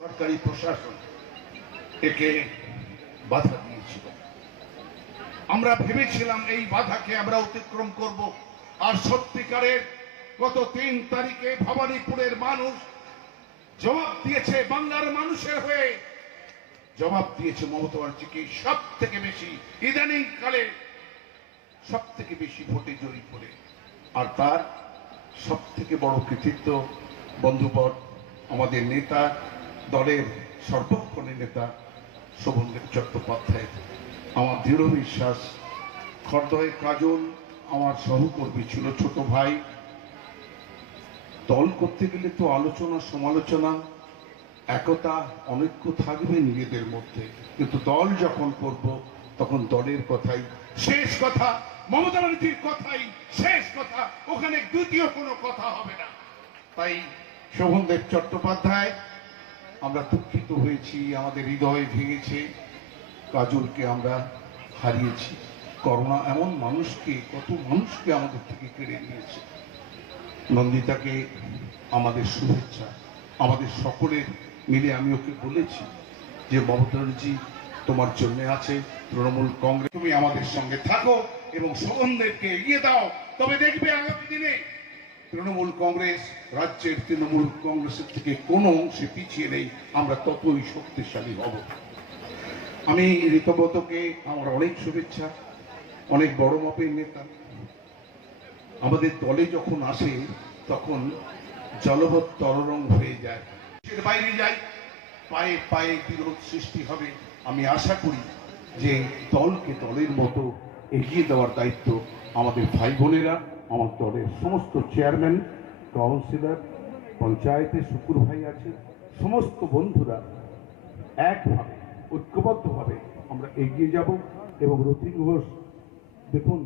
সরকারি প্রশাসন একে বাধা দিয়েছিল। আমরা ভেবেছিলাম এই বাধাকে আমরা অতিক্রম করব, আর সত্যিকারের গত ৩ তারিখে ভবানীপুরের মানুষ জবাব দিয়েছে, বাংলার মানুষের হয়ে জবাব দিয়েছে মমতা ব্যানার্জিকে সব থেকে বেশি, ইদানিং কালে সব থেকে বেশি ভোটে জয়ী করে। আর তার সব থেকে বড় কৃতিত্ব বন্ধুবর আমাদের নেতা, দলের সর্বক্ষণের নেতা শোভনদেব চট্টোপাধ্যায়। আমার দৃঢ় বিশ্বাস, খড়দহে কাজল আমার সহকর্মী ছিল, ছোট ভাই। দল করতে গেলে তো আলোচনা সমালোচনা, একতা অনৈক্য থাকবে নিজেদের মধ্যে, কিন্তু দল যখন করব তখন দলের কথাই শেষ কথা, মমতা ব্যানার্জির কথাই শেষ কথা, ওখানে দ্বিতীয় কোনো কথা হবে না। তাই শোভনদেব চট্টোপাধ্যায়, আমরা দুঃখিত হয়েছি, আমাদের হৃদয় ভেঙেছে, কাজলকে আমরা হারিয়েছি। করোনা এমন মানুষকে, কত মানুষকে আমাদের থেকে কেড়ে নিয়েছে। নন্দিতাকে আমাদের শুভেচ্ছা, আমাদের সকলের মিলে আমি ওকে বলেছি যে মমতা ব্যানার্জি তোমার জন্য আছে, তৃণমূল কংগ্রেস, তুমি আমাদের সঙ্গে থাকো এবং শোভনদেবকে এগিয়ে দাও, তবে দেখবে আগামী দিনে তৃণমূল কংগ্রেস রাজ্যের তৃণমূল কংগ্রেসের থেকে কোনো অংশে পিছিয়ে নেই, আমরা ততই শক্তিশালী হব। আমি ঋতব্রতকে আমার অনেক শুভেচ্ছা, অনেক বড় মাপের নেতা। আমাদের দলে যখন আসে তখন জলবৎ তররং হয়ে যায়, বাইরে যাই, পায়ে পায়ে বিরোধ সৃষ্টি হবে। আমি আশা করি যে দলকে দলের মতো এগিয়ে দেওয়ার দায়িত্ব আমাদের ভাই বোনেরা, আমার দলের সমস্ত চেয়ারম্যান, কাউন্সিলর, পঞ্চায়েতে শুকুর ভাই আছে, সমস্ত বন্ধুরা একভাবে ঐক্যবদ্ধভাবে আমরা এগিয়ে যাব। এবং রতিন ঘোষ দেখুন,